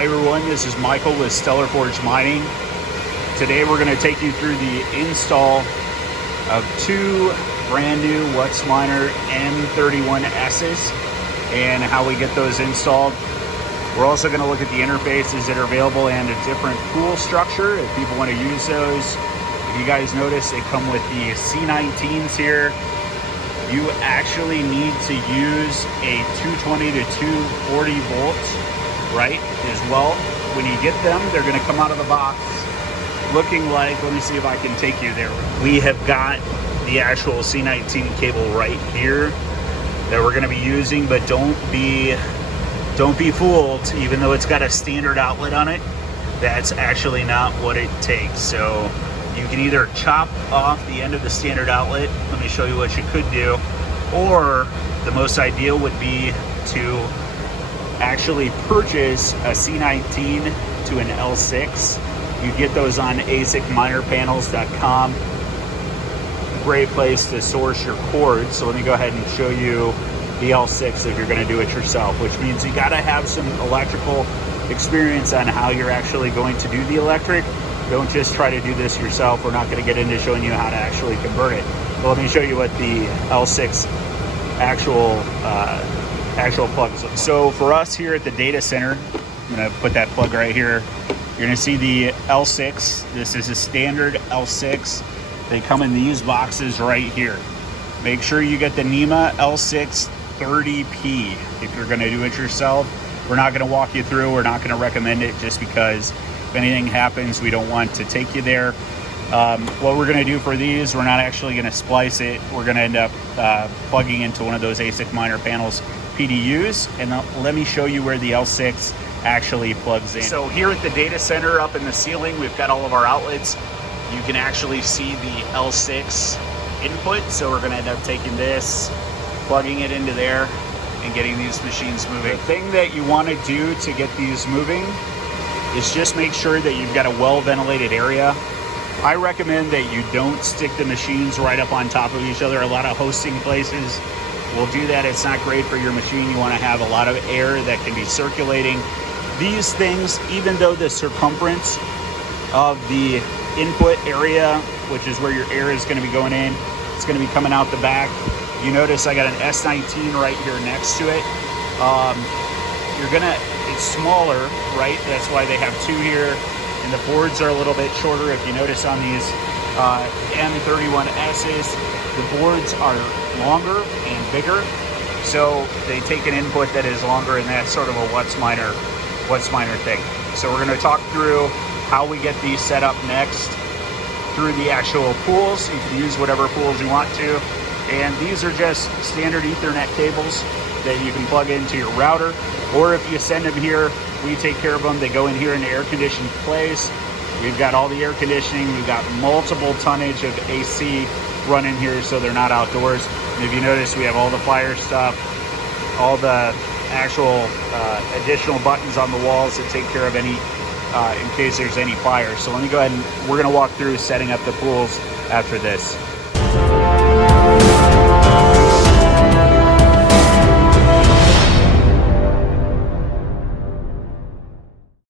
Hi everyone, this is Michael with Stellar Forge Mining. Today we're going to take you through the install of two brand new Whatsminer M31Ss and how we get those installed. We're also going to look at the interfaces that are available and a different pool structure if people want to use those. If you guys notice, they come with the C19s here. You actually need to use a 220 to 240 volts, right, as well. When you get them, they're going to come out of the box looking like, let me see if I can take you there. We have got the actual C19 cable right here that we're going to be using, but don't be fooled. Even though it's got a standard outlet on it, that's actually not what it takes. So you can either chop off the end of the standard outlet, let me show you what you could do, or the most ideal would be to actually purchase a C19 to an L6. You get those on asicminerpanels.com. Great place to source your cords. So let me go ahead and show you the L6 if you're going to do it yourself, which means you got to have some electrical experience on how you're actually going to do the electric. Don't just try to do this yourself. We're not going to get into showing you how to actually convert it. But let me show you what the L6 actual plugs look like. So for us here at the data center, I'm going to put that plug right here. You're going to see the L6. This is a standard L6. They come in these boxes right here. Make sure you get the NEMA L6 30P if you're going to do it yourself. We're not going to walk you through. We're not going to recommend it just because if anything happens, we don't want to take you there. What we're going to do for these, we're not actually going to splice it. We're going to end up plugging into one of those ASIC miner panels PDUs, and let me show you where the L6 actually plugs in. So here at the data center up in the ceiling, we've got all of our outlets. You can actually see the L6 input. So we're going to end up taking this, plugging it into there, and getting these machines moving. The thing that you want to do to get these moving is just make sure that you've got a well-ventilated area. I recommend that you don't stick the machines right up on top of each other. A lot of hosting places will do that. It's not great for your machine. You want to have a lot of air that can be circulating. These things, even though the circumference of the input area, which is where your air is going to be going in, it's going to be coming out the back. You notice I got an S19 right here next to it. It's smaller, right? That's why they have two here. And the boards are a little bit shorter. If you notice on these M31Ss, the boards are longer and bigger. So they take an input that is longer, and that's sort of a Whatsminer thing. So we're going to talk through how we get these set up next through the actual pools. You can use whatever pools you want to. And these are just standard Ethernet cables that you can plug into your router. Or if you send them here, we take care of them. They go in here in the air-conditioned place. We've got all the air conditioning. We've got multiple tonnage of AC running here, so they're not outdoors. And if you notice, we have all the fire stuff, all the actual additional buttons on the walls that take care of any, in case there's any fire. So let me go ahead and we're gonna walk through setting up the pools after this.